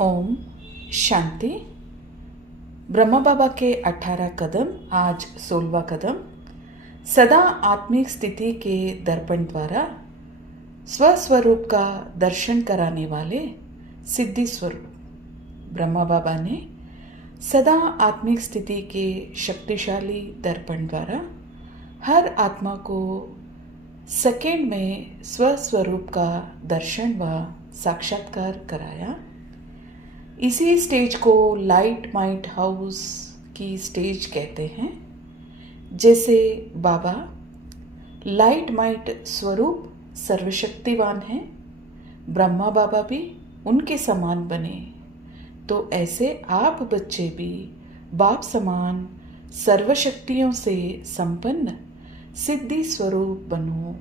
ओम शांति। ब्रह्मा बाबा के 18 कदम, आज 16वां कदम। सदा आत्मिक स्थिति के दर्पण द्वारा स्वस्वरूप का दर्शन कराने वाले सिद्धि स्वरूप ब्रह्मा बाबा ने सदा आत्मिक स्थिति के शक्तिशाली दर्पण द्वारा हर आत्मा को सेकेंड में स्वस्वरूप का दर्शन व साक्षात्कार कराया। इसी स्टेज को लाइट माइट हाउस की स्टेज कहते हैं। जैसे बाबा लाइट माइट स्वरूप सर्वशक्तिवान हैं, ब्रह्मा बाबा भी उनके समान बने, तो ऐसे आप बच्चे भी बाप समान सर्वशक्तियों से संपन्न सिद्धि स्वरूप बनो।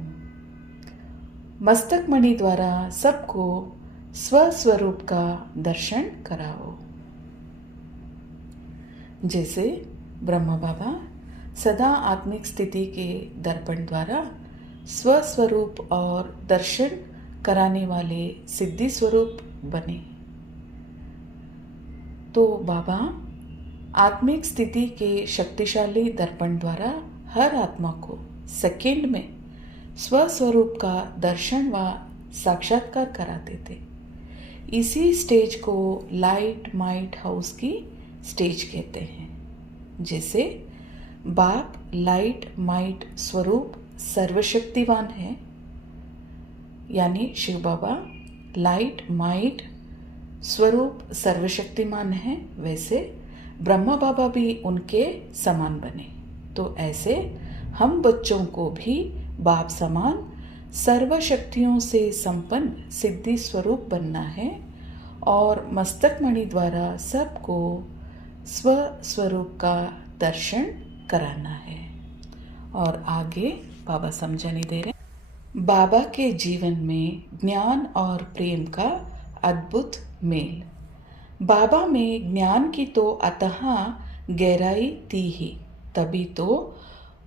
मस्तक मणि द्वारा सबको स्वस्वरूप का दर्शन कराओ। जैसे ब्रह्मा बाबा सदा आत्मिक स्थिति के दर्पण द्वारा स्वस्वरूप और दर्शन कराने वाले सिद्धि स्वरूप बने, तो बाबा आत्मिक स्थिति के शक्तिशाली दर्पण द्वारा हर आत्मा को सेकेंड में स्वस्वरूप का दर्शन व साक्षात्कार कराते थे। इसी स्टेज को लाइट माइट हाउस की स्टेज कहते हैं। जैसे बाप लाइट माइट स्वरूप सर्वशक्तिवान है, यानी शिव बाबा लाइट माइट स्वरूप सर्वशक्तिमान है, वैसे ब्रह्मा बाबा भी उनके समान बने, तो ऐसे हम बच्चों को भी बाप समान सर्वशक्तियों से संपन्न सिद्धि स्वरूप बनना है और मस्तक मणि द्वारा सबको स्वस्वरूप का दर्शन कराना है। और आगे बाबा समझाने दे रहे हैं। बाबा के जीवन में ज्ञान और प्रेम का अद्भुत मेल। बाबा में ज्ञान की तो अतः गहराई थी ही, तभी तो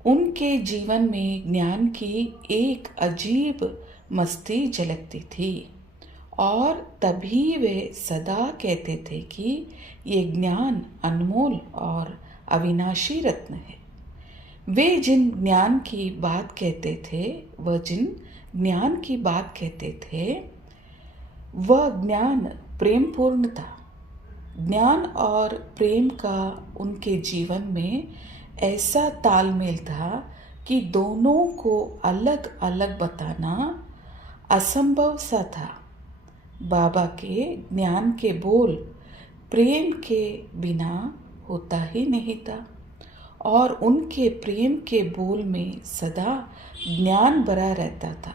उनके जीवन में ज्ञान की एक अजीब मस्ती झलकती थी और तभी वे सदा कहते थे कि ये ज्ञान अनमोल और अविनाशी रत्न है। वे जिन ज्ञान की बात कहते थे, वह जिन ज्ञान की बात कहते थे, वह ज्ञान प्रेमपूर्ण था। ज्ञान और प्रेम का उनके जीवन में ऐसा तालमेल था कि दोनों को अलग अलग बताना असंभव सा था। बाबा के ज्ञान के बोल प्रेम के बिना होता ही नहीं था और उनके प्रेम के बोल में सदा ज्ञान भरा रहता था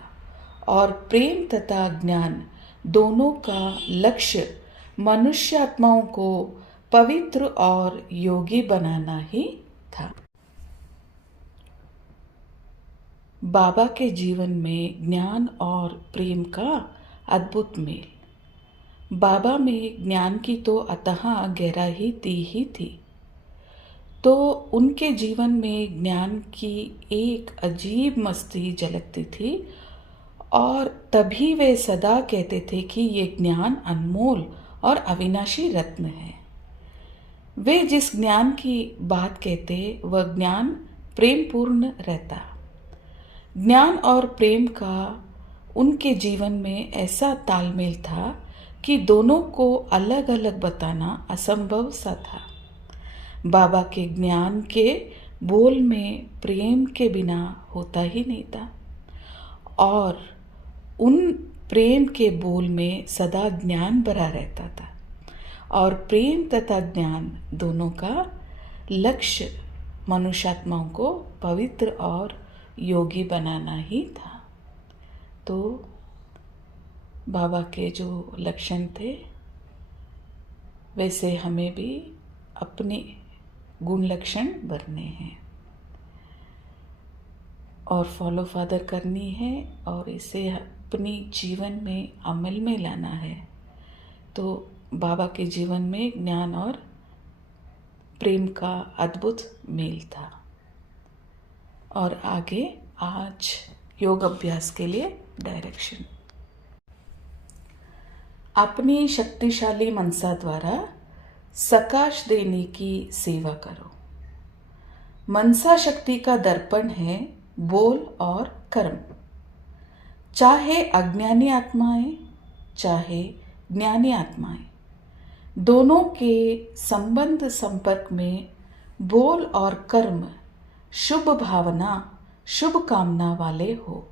और प्रेम तथा ज्ञान दोनों का लक्ष्य मनुष्य आत्माओं को पवित्र और योगी बनाना ही था। बाबा के जीवन में ज्ञान और प्रेम का अद्भुत मेल। बाबा में ज्ञान की तो अतः गहराई ही थी, तो उनके जीवन में ज्ञान की एक अजीब मस्ती झलकती थी और तभी वे सदा कहते थे कि ये ज्ञान अनमोल और अविनाशी रत्न है। वे जिस ज्ञान की बात कहते वह ज्ञान प्रेमपूर्ण रहता। ज्ञान और प्रेम का उनके जीवन में ऐसा तालमेल था कि दोनों को अलग अलग बताना असंभव सा था। बाबा के ज्ञान के बोल में प्रेम के बिना होता ही नहीं था और उन प्रेम के बोल में सदा ज्ञान भरा रहता था और प्रेम तथा ज्ञान दोनों का लक्ष्य मनुष्यात्माओं को पवित्र और योगी बनाना ही था। तो बाबा के जो लक्षण थे, वैसे हमें भी अपने गुण लक्षण भरने हैं और फॉलो फादर करनी है और इसे अपनी जीवन में अमल में लाना है। तो बाबा के जीवन में ज्ञान और प्रेम का अद्भुत मेल था। और आगे आज योग अभ्यास के लिए डायरेक्शन। अपनी शक्तिशाली मनसा द्वारा सकाश देने की सेवा करो। मनसा शक्ति का दर्पण है बोल और कर्म। चाहे अज्ञानी आत्माएं चाहे ज्ञानी आत्माएं, दोनों के संबंध संपर्क में बोल और कर्म शुभ भावना शुभ कामना वाले हो।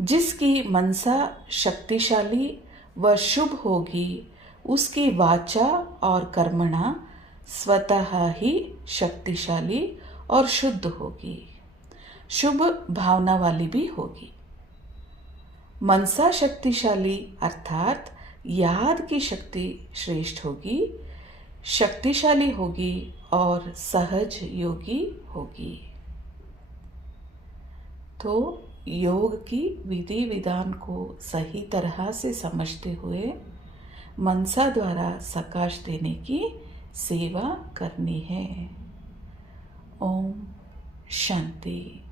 जिसकी मनसा शक्तिशाली व शुभ होगी उसकी वाचा और कर्मणा स्वतः ही शक्तिशाली और शुद्ध होगी, शुभ भावना वाली भी होगी। मनसा शक्तिशाली अर्थात याद की शक्ति श्रेष्ठ होगी, शक्तिशाली होगी और सहज योगी होगी। तो योग की विधि विधान को सही तरह से समझते हुए मनसा द्वारा सकाश देने की सेवा करनी है। ओम शांति।